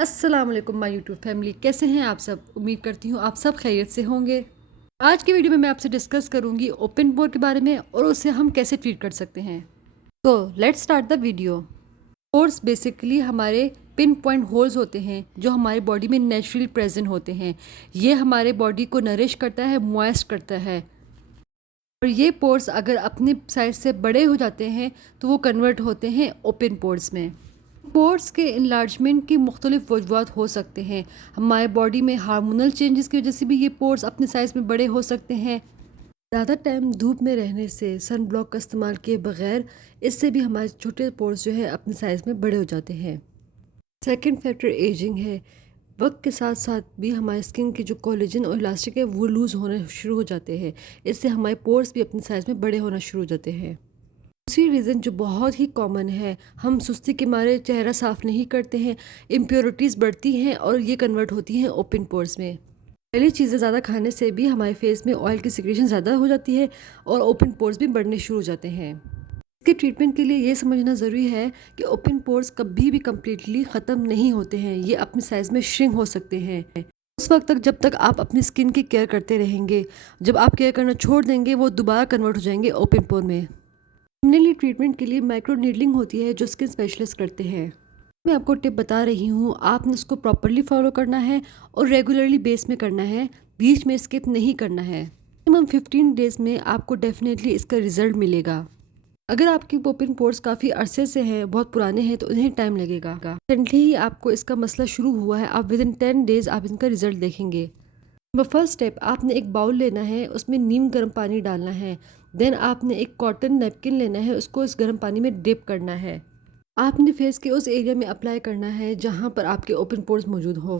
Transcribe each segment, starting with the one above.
अस्सलाम वालेकुम my YouTube family, कैसे हैं आप सब। उम्मीद करती हूँ आप सब खैरियत से होंगे। आज की वीडियो में मैं आपसे डिस्कस करूँगी ओपन पोर के बारे में और उसे हम कैसे ट्रीट कर सकते हैं। तो let's start the video. Pores basically हमारे पिन पॉइंट होल्स होते हैं जो हमारी बॉडी में नेचुरली प्रेजेंट होते हैं। ये हमारे बॉडी को नरिश करता है, मॉइस्ट करता है। और ये पोर्स अगर अपने साइज से बड़े हो जाते हैं तो वो कन्वर्ट होते हैं ओपन पोर्स में। पोर्स के इन्लार्जमेंट की मुख्तलिफ वजूहत हो सकते हैं। हमारे बॉडी में हार्मोनल चेंजेस की वजह से भी ये पोर्स अपने साइज़ में बड़े हो सकते हैं। ज़्यादा टाइम धूप में रहने से, सन ब्लॉक का इस्तेमाल किए बगैर, इससे भी हमारे छोटे पोर्स जो है अपने साइज़ में बड़े हो जाते हैं। सेकेंड फैक्टर एजिंग है। वक्त के साथ साथ भी हमारे स्किन के जो कोलेजन और इलास्टिक है वो लूज़ होने शुरू हो जाते हैं। इससे हमारे पोर्स भी अपने साइज़ में बड़े होना शुरू हो जाते हैं। दूसरी रीज़न जो बहुत ही कॉमन है, हम सुस्ती के मारे चेहरा साफ़ नहीं करते हैं, इम्प्योरिटीज़ बढ़ती हैं और ये कन्वर्ट होती हैं ओपन पोर्स में। पहली चीज़ें ज़्यादा खाने से भी हमारे फेस में ऑयल की सिक्रेशन ज़्यादा हो जाती है और ओपन पोर्स भी बढ़ने शुरू हो जाते हैं। इसके ट्रीटमेंट के लिए ये समझना ज़रूरी है कि ओपन पोर्स कभी भी कम्प्लीटली ख़त्म नहीं होते हैं, ये अपने साइज़ में श्रिंक हो सकते हैं। उस वक्त तक जब तक आप अपनी स्किन की केयर करते रहेंगे, जब आप केयर करना छोड़ देंगे वो दोबारा कन्वर्ट हो जाएंगे ओपन पोर में। परमानेंटली ट्रीटमेंट के लिए माइक्रो नीडलिंग होती है जो स्किन स्पेशलिस्ट करते हैं। मैं आपको टिप बता रही हूँ, आपने उसको प्रॉपरली फॉलो करना है और रेगुलरली बेस में करना है, बीच में स्किप नहीं करना है। मिनिमम 15 डेज़ में आपको डेफिनेटली इसका रिजल्ट मिलेगा। अगर आपके ओपन पोर्स काफ़ी अरसे से हैं, बहुत पुराने हैं, तो उन्हें टाइम लगेगा। रिसेंटली ही आपको इसका मसला शुरू हुआ है, आप विद इन 10 डेज़ आप इनका रिजल्ट देखेंगे। नंबर फर्स्ट स्टेप, आपने एक बाउल लेना है, उसमें नीम गर्म पानी डालना है। देन आपने एक कॉटन नैपकिन लेना है, उसको इस गर्म पानी में डिप करना है। आपने फेस के उस एरिया में अप्लाई करना है जहाँ पर आपके ओपन पोर्स मौजूद हो।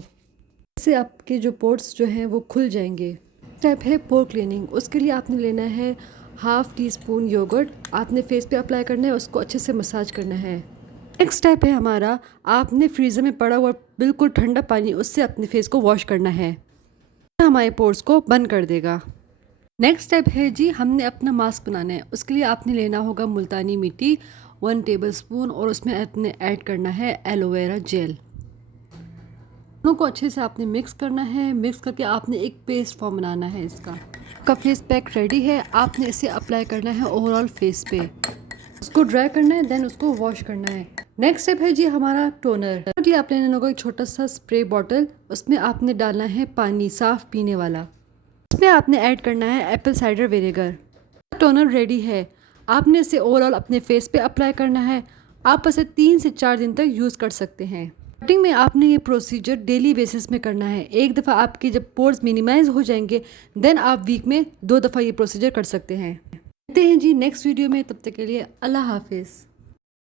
इससे आपके जो पोर्स जो हैं वो खुल जाएंगे। स्टेप है पोर क्लीनिंग। उसके लिए आपने लेना है हाफ़ टी स्पून योगर्ट, आपने फेस पे अप्लाई करना है, उसको अच्छे से मसाज करना है। नेक्स्ट स्टेप है हमारा, आपने फ्रीज़र में पड़ा हुआ बिल्कुल ठंडा पानी, उससे अपने फेस को वॉश करना है। हमारे पोर्स को बंद कर देगा। नेक्स्ट स्टेप है जी, हमने अपना मास्क बनाना है। उसके लिए आपने लेना होगा मुल्तानी मिट्टी 1 टेबलस्पून और उसमें आपने ऐड करना है एलोवेरा जेल। दोनों को अच्छे से आपने मिक्स करना है। मिक्स करके आपने एक पेस्ट फॉर्म बनाना है इसका। आपका फेस पैक रेडी है, आपने इसे अप्लाई करना है ओवरऑल फेस पे। उसको ड्राई करना है, देन उसको वॉश करना है। नेक्स्ट स्टेप है जी हमारा टोनर। जी आपने लेना होगा एक छोटा सा स्प्रे बॉटल, उसमें आपने डालना है पानी साफ़ पीने वाला। उसमें आपने ऐड करना है Apple cider vinegar. Toner ready है, आपने इसे ओवरऑल अपने फेस पे अप्लाई करना है। आप इसे 3 से 4 दिन तक यूज़ कर सकते हैं। स्टार्टिंग में आपने ये प्रोसीजर डेली बेसिस में करना है। एक दफ़ा आपके जब पोर्स मिनिमाइज हो जाएंगे, देन आप वीक में 2 दफ़ा ये प्रोसीजर कर सकते हैं। मिलते हैं जी नेक्स्ट वीडियो में, तब तक के लिए अल्लाह हाफिज़।